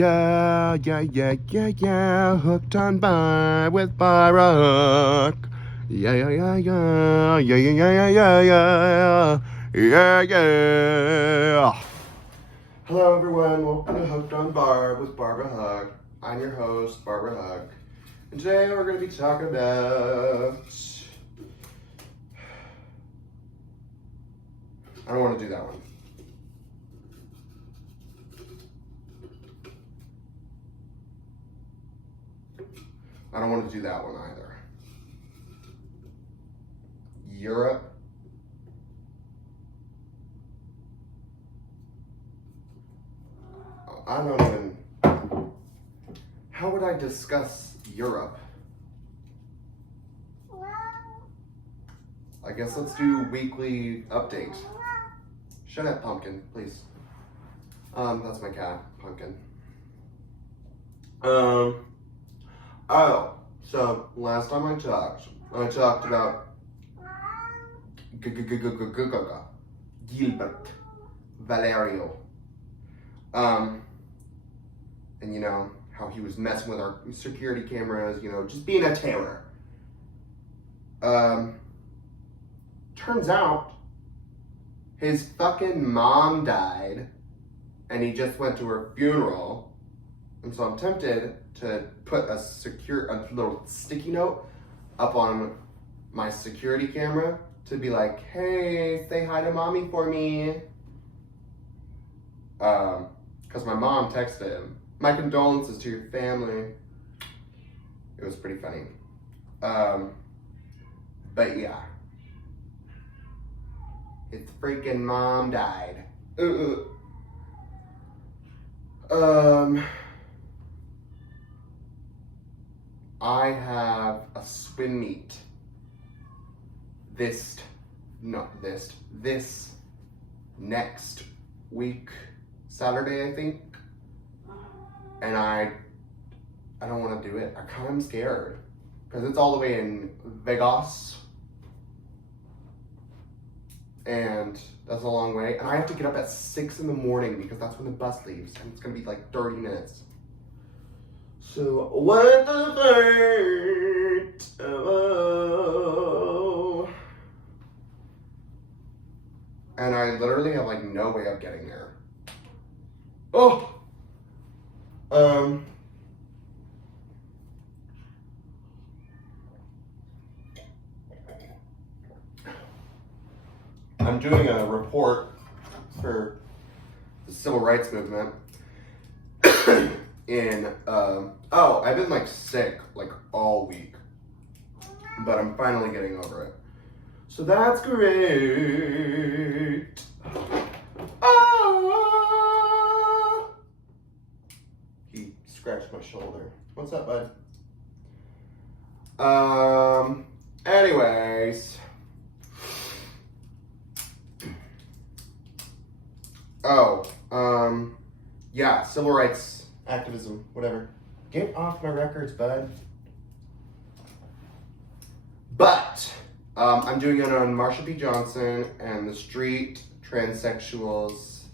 Yeah, yeah, yeah, yeah, yeah. Hooked on Barb with Barack. Yeah, yeah, yeah, yeah. Yeah, yeah, yeah, yeah, yeah, yeah. Yeah, yeah. Hello, everyone. Welcome to Hooked on Barb with Barbara Huck. I'm your host, Barbara Huck. And today we're going to be talking about... I don't want to do that one. I don't want to do that one either. Europe. I don't even... How would I discuss Europe? I guess let's do weekly update. Shut up, Pumpkin, please. That's my cat, Pumpkin. Oh, so last time I talked about Gilbert Valerio. And you know, how he was messing with our security cameras, you know, just being a terror. Turns out his fucking mom died and he just went to her funeral. And so I'm tempted to put a little sticky note up on my security camera to be like, hey, say hi to mommy for me. Because my mom texted him, my condolences to your family. It was pretty funny. But yeah. His freaking mom died. I have a swim meet this next week, Saturday, I think. And I don't want to do it. I kind of am scared because it's all the way in Vegas. And that's a long way. And I have to get up at 6 in the morning because that's when the bus leaves. And it's going to be like 30 minutes. So, what the flirt? Oh. And I literally have like no way of getting there. Oh! I'm doing a report for the civil rights movement in, I've been like sick like all week, but I'm finally getting over it. So that's great. Ah! He scratched my shoulder. What's up, bud? Anyways. Yeah, civil rights activism, whatever. Get off my records, bud. But, I'm doing it on Marsha P. Johnson and the Street Transsexuals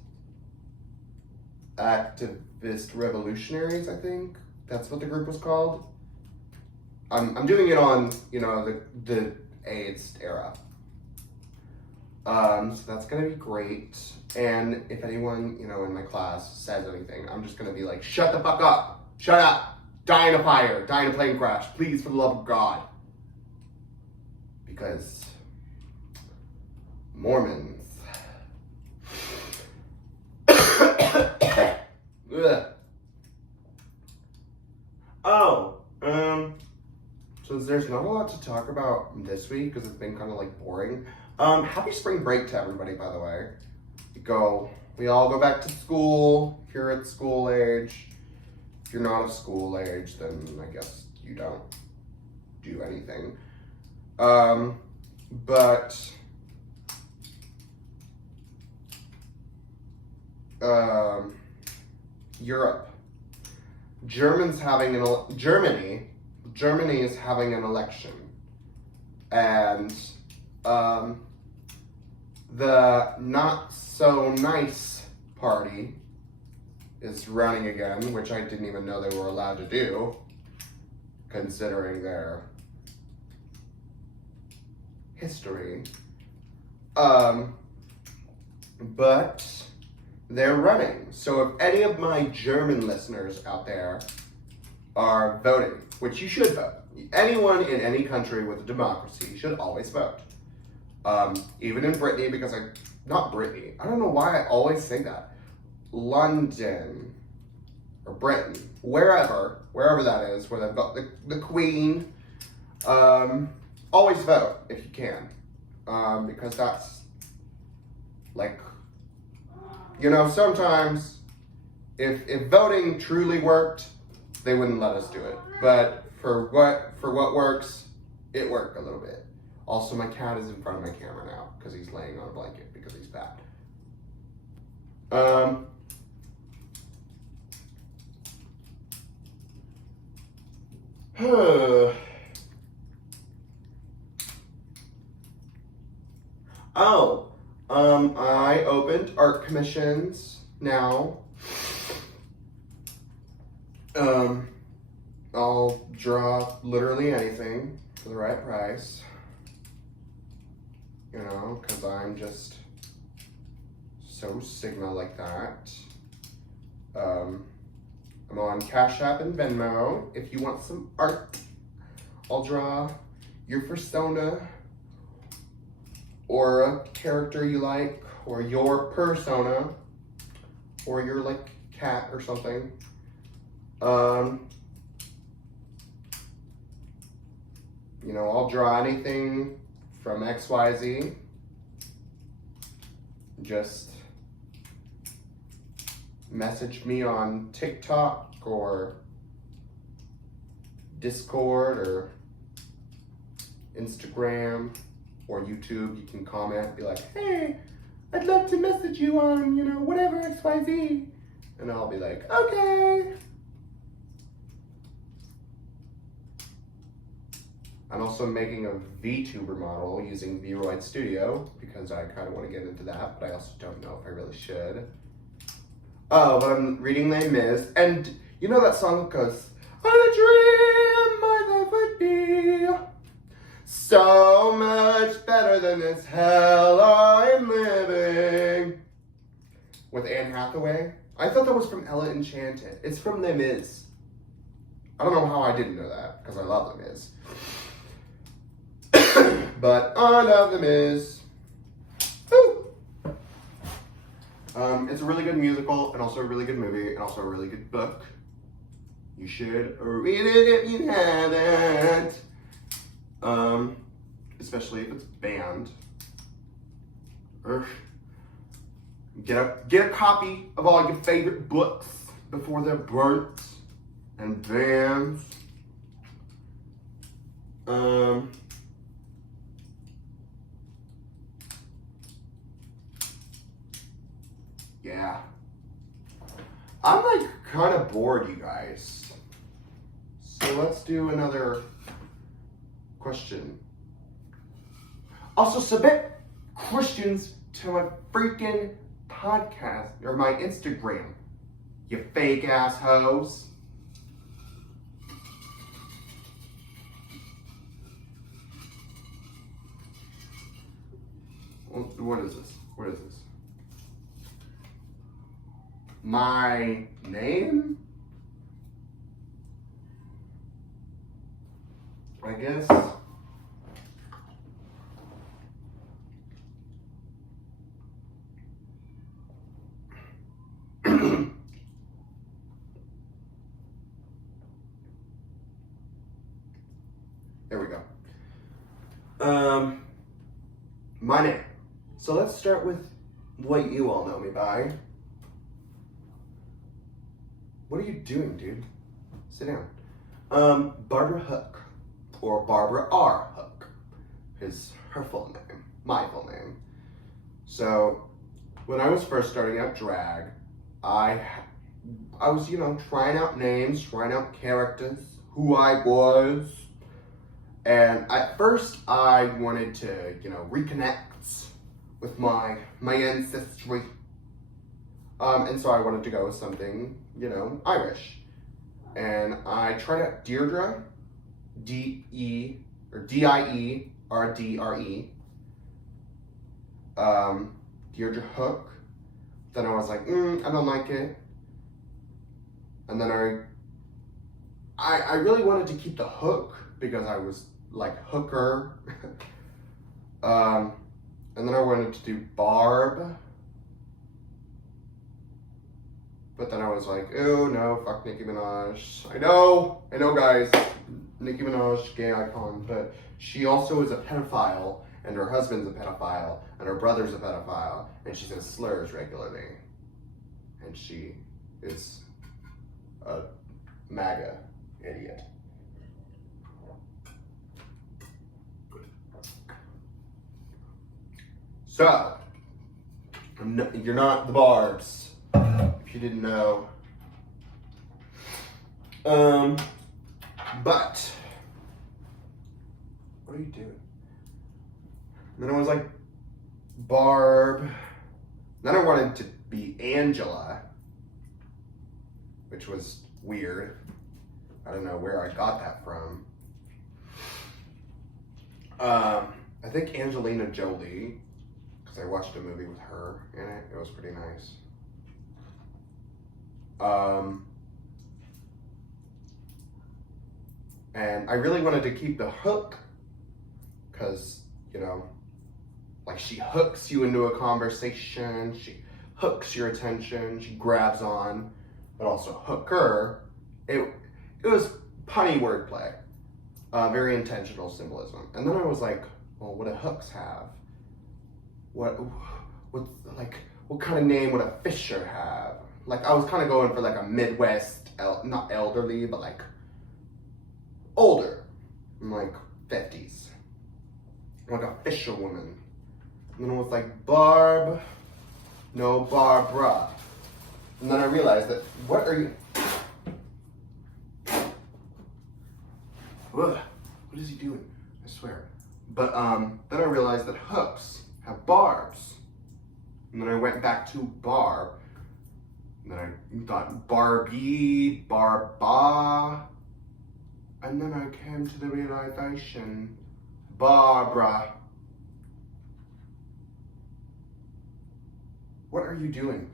Activist Revolutionaries, I think. That's what the group was called. I'm doing it on, you know, the AIDS era. So that's gonna be great. And if anyone, you know, in my class says anything, I'm just gonna be like, shut the fuck up, shut up, die in a fire, die in a plane crash, please, for the love of God. Because Mormons. Since there's not a lot to talk about this week, because it's been kind of like boring. Happy spring break to everybody, by the way. We all go back to school, if you're at school age. If you're not of school age, then I guess you don't do anything. Europe. Germany is having an election. And, the not so nice party is running again, which I didn't even know they were allowed to do, considering their history. But they're running. So if any of my German listeners out there are voting, which you should vote, anyone in any country with a democracy should always vote. Even in Brittany, because not Brittany, I don't know why I always say that. London, or Britain, wherever that is, where they've got the Queen, always vote if you can. Because that's, like, you know, sometimes if voting truly worked, they wouldn't let us do it. But for what works, it worked a little bit. Also, my cat is in front of my camera now because he's laying on a blanket because he's fat. I opened art commissions now. I'll draw literally anything for the right price. You know, because I'm just so Sigma like that. I'm on Cash App and Venmo. If you want some art, I'll draw your persona or a character you like, or your persona, or your like cat or something. You know, I'll draw anything from XYZ. Just message me on TikTok or Discord or Instagram or YouTube. You can comment, be like, hey, I'd love to message you on, you know, whatever, XYZ. And I'll be like, okay. I'm also making a VTuber model using Vroid Studio because I kind of want to get into that, but I also don't know if I really should. Oh, but I'm reading Les Mis, and you know that song that goes, on a dream my life would be so much better than this hell I'm living. With Anne Hathaway. I thought that was from Ella Enchanted. It's from Les Mis. I don't know how I didn't know that, because I love Les Mis. But I love Les Mis. Woo! It's a really good musical, and also a really good movie, and also a really good book. You should read it if you haven't. Especially if it's banned. Get a copy of all your favorite books before they're burnt and banned. Yeah. I'm like kind of bored, you guys. So let's do another question. Also submit questions to my freaking podcast or my Instagram, you fake ass hoes. What is this? What is this? My name? I guess. There we go. My name. So let's start with what you all know me by. What are you doing, dude? Sit down. Barbara Hook, or Barbara R. Hook, is her full name, my full name. So, when I was first starting out drag, I was, you know, trying out names, trying out characters, who I was. And at first, I wanted to, you know, reconnect with my ancestry. And so I wanted to go with something, you know, Irish. And I tried out Deirdre, D-E, or D-I-E-R-D-R-E. Deirdre Hook. Then I was like, I don't like it. And then I really wanted to keep the hook because I was like hooker. And then I wanted to do barb. But then I was like, oh no, fuck Nicki Minaj. I know guys, Nicki Minaj, gay icon, but she also is a pedophile, and her husband's a pedophile, and her brother's a pedophile, and she says slurs regularly. And she is a MAGA idiot. So, you're not the Barbs. If you didn't know. But what are you doing? And then I was like, Barb. Then I wanted to be Angela, which was weird. I don't know where I got that from. I think Angelina Jolie, because I watched a movie with her in it. It was pretty nice. And I really wanted to keep the hook because, you know, like she hooks you into a conversation, she hooks your attention, she grabs on, but also hooker. It was punny wordplay, very intentional symbolism. And then I was like, well, what do hooks have? What kind of name would a Fisher have? Like, I was kind of going for like a Midwest, not elderly, but like older, like 50s, like a fisherwoman. And then it was like Barb, no Barbara. And then I realized that, what are you? Ugh, what is he doing? I swear. But then I realized that hooks have barbs. And then I went back to Barb. And then I thought Barbie, Barba. And then I came to the realization, Barbara. What are you doing?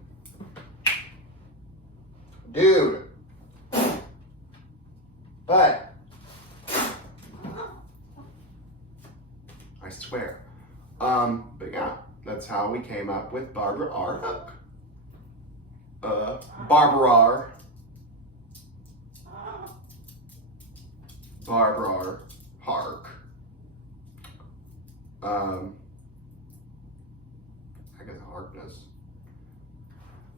Dude. But I swear. But yeah, that's how we came up with Barbara R. Hook. Barbara Hark. Agatha Harkness.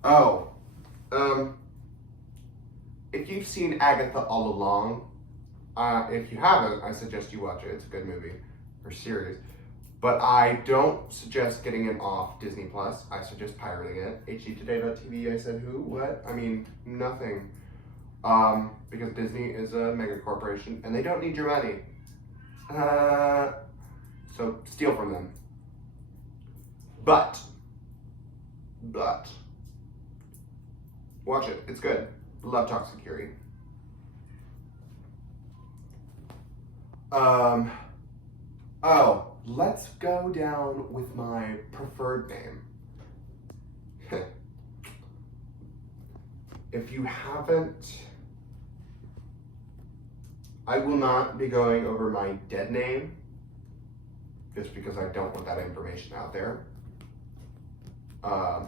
Oh, if you've seen Agatha All Along, if you haven't, I suggest you watch it. It's a good movie or series. But I don't suggest getting it off Disney Plus. I suggest pirating it. HDtoday.tv, I said who? What? I mean, nothing. Because Disney is a mega corporation and they don't need your money. So steal from them. But, watch it. It's good. Love Talk Security. Oh, let's go down with my preferred name. If you haven't, I will not be going over my dead name, just because I don't want that information out there. I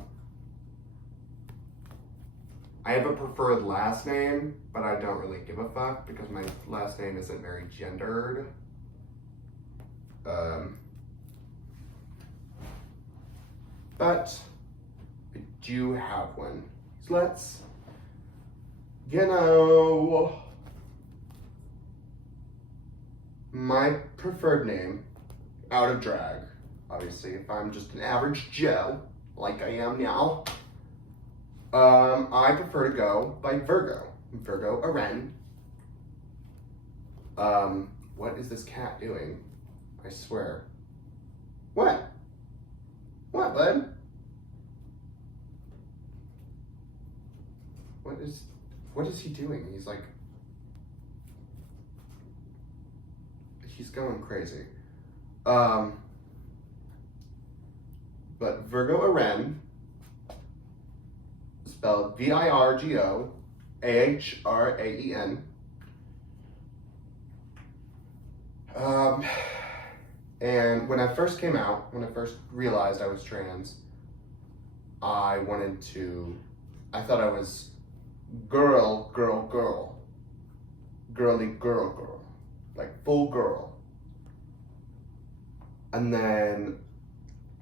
have a preferred last name, but I don't really give a fuck because my last name isn't very gendered. But I do have one. So let's, my preferred name, out of drag, obviously, if I'm just an average Joe, like I am now, I prefer to go by Virgo. Virgo Aren. What is this cat doing? I swear. What? What, bud? what is he doing? He's like, he's going crazy. But Virgo Aren, spelled VIRGO AHRAEN. And when I first came out, when I first realized I was trans, I thought I was girly girl, like full girl. And then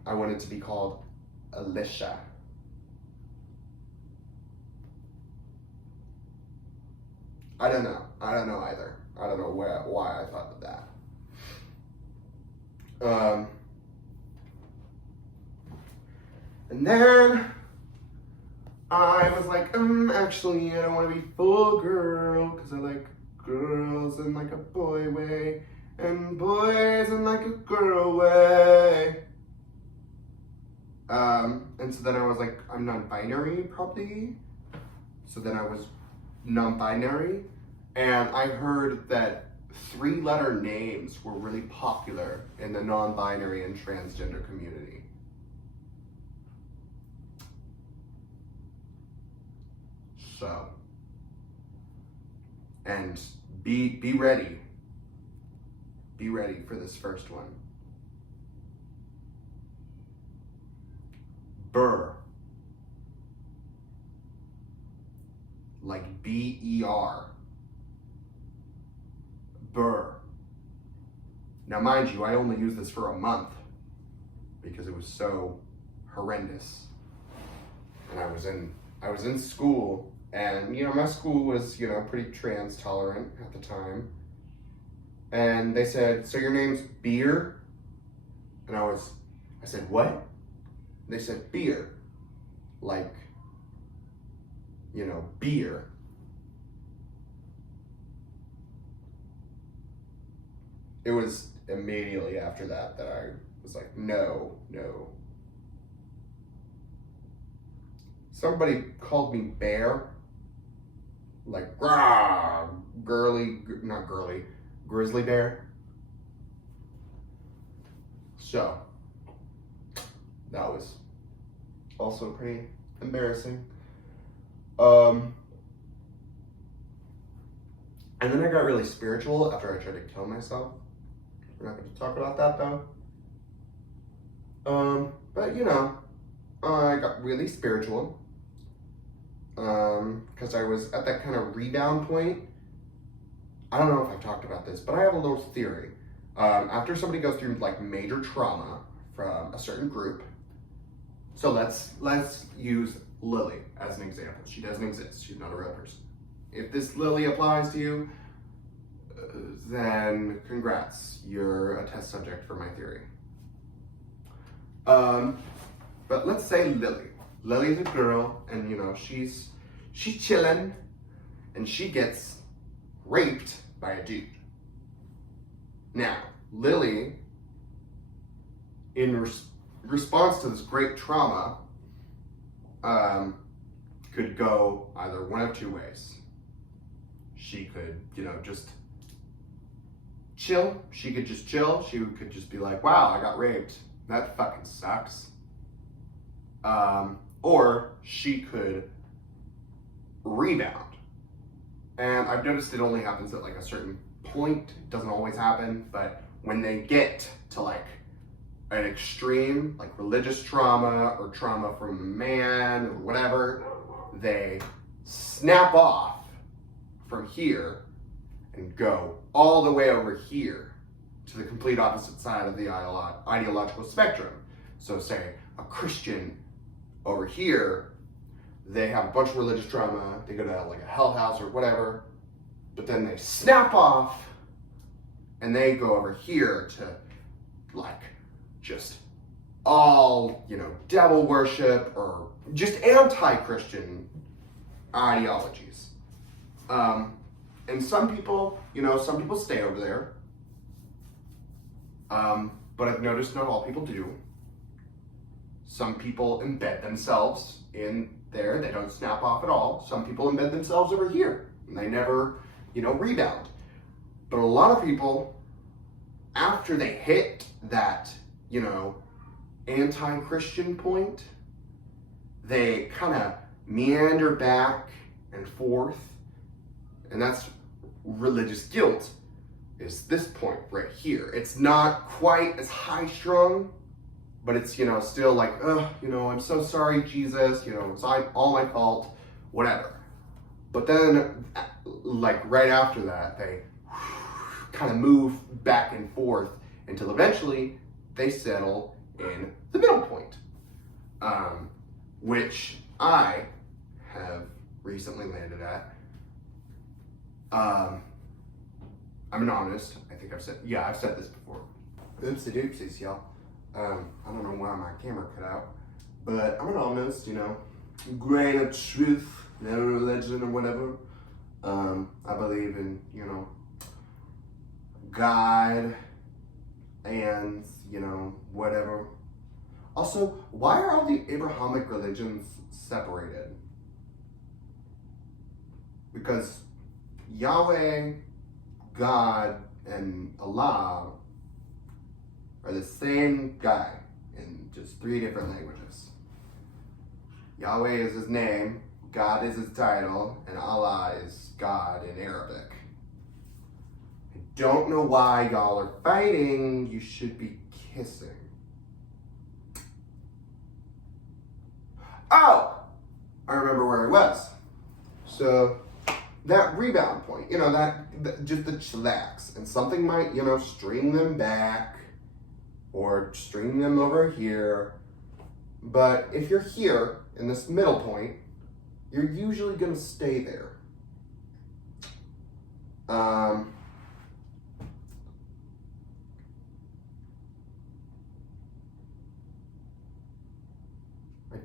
I wanted to be called Alicia. I don't know either. I don't know why I thought of that. And then I was like, actually, I don't want to be full girl because I like girls in like a boy way and boys in like a girl way. And so then I was like, I'm non-binary probably. So then I was non-binary, and I heard that 3-letter names were really popular in the non-binary and transgender community. So, and be ready. Be ready for this first one. Burr. Like BER. Burr. Now mind you, I only used this for a month because it was so horrendous. And I was in school, and my school was, pretty trans tolerant at the time. And they said, so your name's Beer? And I said, what? They said beer. Like, beer. It was immediately after that I was like, no. Somebody called me Bear. Like, rah, not girly, grizzly bear. So, that was also pretty embarrassing. And then I got really spiritual after I tried to kill myself. We're not going to talk about that though. But I got really spiritual. Because I was at that kind of rebound point. I don't know if I've talked about this, but I have a little theory. After somebody goes through like major trauma from a certain group, so let's use Lily as an example. She doesn't exist. She's not a real person. If this Lily applies to you, then congrats. You're a test subject for my theory. But let's say Lily. Lily's a girl, and she's chilling, and she gets raped by a dude. Now, Lily, in response to this great trauma, could go either one of two ways. She could, just chill. She could just chill. She could just be like, wow, I got raped. That fucking sucks. Or she could rebound. And I've noticed it only happens at like a certain point. It doesn't always happen, but when they get to like an extreme, like religious trauma or trauma from a man or whatever, they snap off from here and go all the way over here to the complete opposite side of the ideological spectrum. So say a Christian over here, they have a bunch of religious trauma, they go to like a hell house or whatever, but then they snap off and they go over here to like just all, devil worship or just anti-Christian ideologies. And some people stay over there. But I've noticed not all people do. Some people embed themselves in there. They don't snap off at all. Some people embed themselves over here and they never, rebound. But a lot of people, after they hit that, anti-Christian point, they kind of meander back and forth. And that's religious guilt, is this point right here. It's not quite as high strung, but it's, still like, I'm so sorry, Jesus, it's all my fault, whatever. But then, like right after that, they kind of move back and forth until eventually they settle in the middle point, which I have recently landed at. I'm an honest. I think I've said this before. Oopsie doopsies, y'all. I don't know why my camera cut out, but I'm an honest, grain of truth, no religion or whatever. I believe in, God and, whatever. Also, why are all the Abrahamic religions separated? Because Yahweh, God, and Allah are the same guy in just 3 different languages. Yahweh is his name, God is his title, and Allah is God in Arabic. I don't know why y'all are fighting. You should be kissing. Oh! I remember where I was. So, that rebound point, just the chillax, and something might, string them back or string them over here. But if you're here in this middle point, you're usually going to stay there. I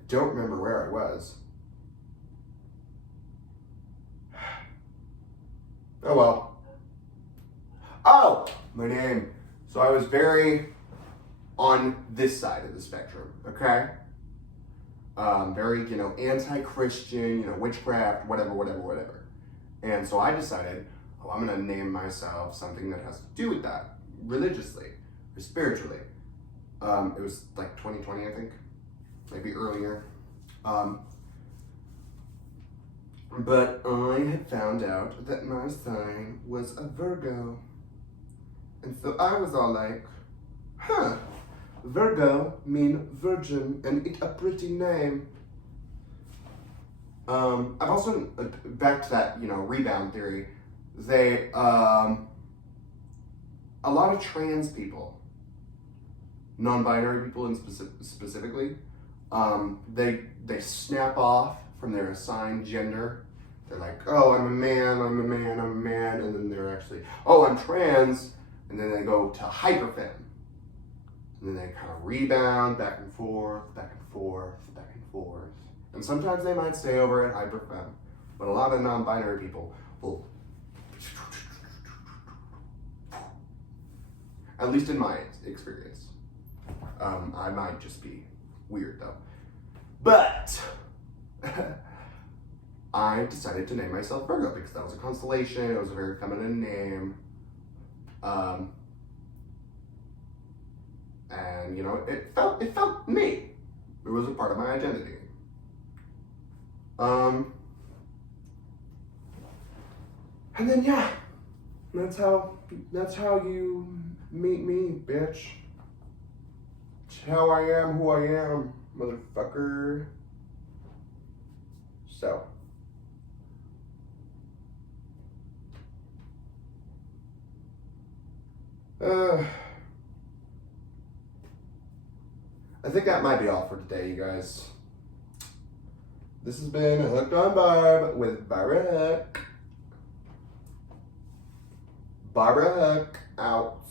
don't remember where I was. Oh well. Oh, my name. So I was very on this side of the spectrum, okay? Very, anti-Christian, witchcraft, whatever. And so I decided, I'm gonna name myself something that has to do with that, religiously or spiritually. It was like 2020, I think, maybe earlier. But I had found out that my sign was a Virgo. And so I was all like, Virgo mean virgin, and it a pretty name. I've also, back to that, rebound theory, they, a lot of trans people, non-binary people specifically, they snap off from their assigned gender. They're like, oh, I'm a man, and then they're actually, oh, I'm trans, and then they go to hyperfem. And then they kind of rebound back and forth. And sometimes they might stay over at hyperfem, but a lot of non-binary people will, at least in my experience. I might just be weird though. But I decided to name myself Virgo because that was a constellation. It was a very feminine name. And it felt me. It was a part of my identity. And then that's how you meet me, bitch. It's how I am, who I am, motherfucker. So. I think that might be all for today, you guys. This has been Hooked on Barb with Barbara Hook. Barbara Hook out.